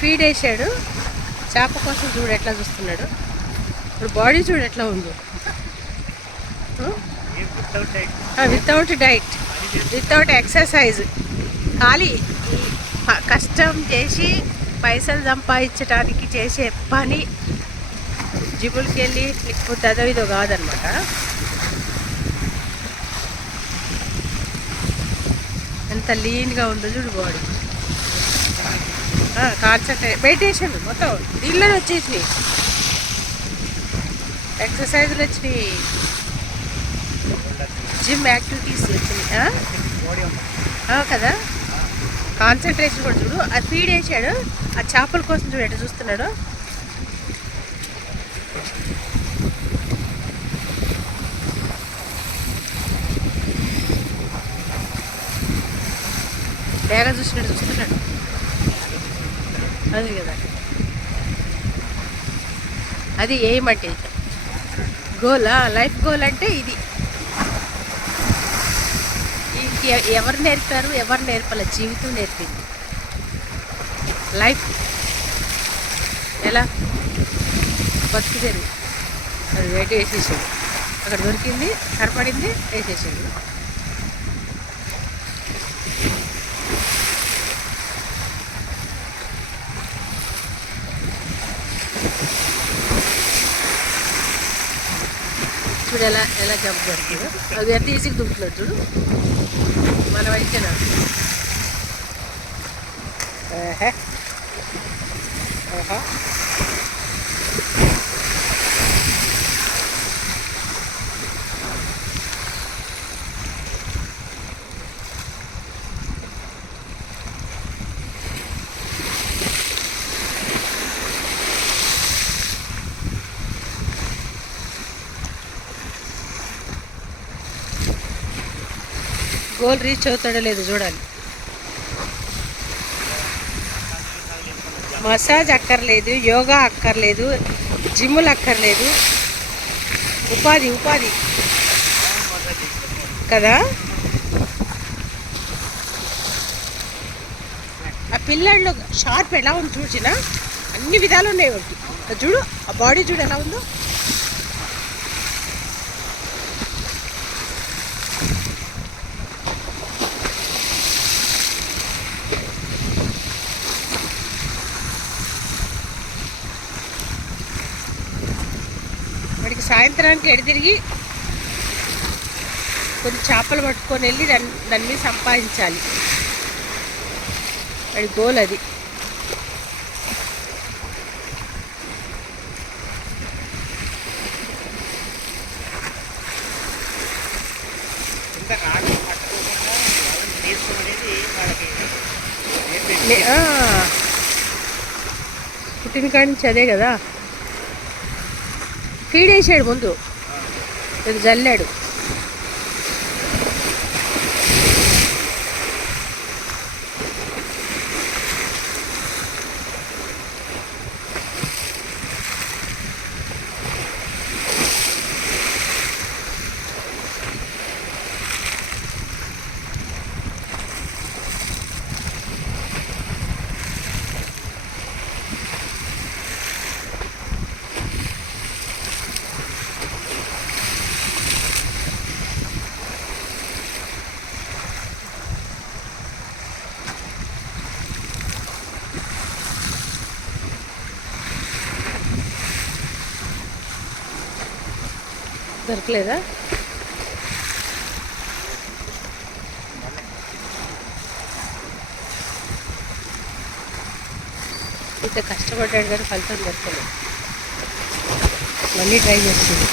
Feed వేసాడు చేప కోసం. చూడు ఎట్లా చూస్తున్నాడు. ఇప్పుడు బాడీ చూడు ఎట్లా ఉందో. వితౌట్ డైట్, వితౌట్ ఎక్సర్సైజ్, ఖాళీ కష్టం చేసి పైసలు సంపాదించడానికి చేసే పని. జిమ్ములకి వెళ్ళి లేకపోతే అదో ఇదో కాదనమాట. ఎంత లీన్గా ఉందో చూడు బాడీ. కాన్సన్ట్రేట్, మెడిటేషన్ మొత్తం దీనిలోనే వచ్చేసినాయి. ఎక్సర్సైజులు వచ్చినాయి, జిమ్ యాక్టివిటీస్ వచ్చినాయి కదా. కాన్సన్ట్రేషన్ కూడా చూడు. అది ఫీడ్ వేసాడు ఆ చేపల కోసం. చూడు ఎట్లా చూస్తున్నాడు. వేగ చూస్తున్నాడు. అది కదా, అది ఏమంటే గోలా, లైఫ్ గోల్ అంటే ఇది. ఎవరు నేర్పారు, ఎవరు నేర్పాల, జీవితం నేర్పింది. లైఫ్ ఎలా బతుకుతుంది. అది వేట వేసేసాడు. అక్కడ దొరికింది, కనపడింది, వేసేసాడు. చూడు ఎలా ఎలా జంప్ చేస్తుందో. అది ఎంత ఈజీగా దుంకుతున్నాడు చూడు. మనం అయితేనా గోల్ రీచ్ అవుతాడో లేదో చూడాలి. మసాజ్ అక్కర్లేదు, యోగా అక్కర్లేదు, జిమ్ములు అక్కర్లేదు. ఉపాధి కదా. ఆ పిల్లల్లో షార్ప్ ఎలా ఉంది చూసిన. అన్ని విధాలు ఉన్నాయి వాడికి. చూడు ఆ బాడీ చూడు ఎలా ఉందో. వాడికి సాయంత్రానికి ఎడతిరిగి కొన్ని చేపలు పట్టుకొని వెళ్ళి దాన్ని సంపాదించాలి. వాడి గోల్ అది. పుట్టిన కాడి నుంచి అదే కదా. ఫీడ్ వేసాడు ముందు, ఇది జల్లాడు. దొరకలేదా? ఇంత కష్టపడ్డాడు కానీ ఫలితం దొరకలేదు. మళ్ళీ ట్రై చేస్తుంది.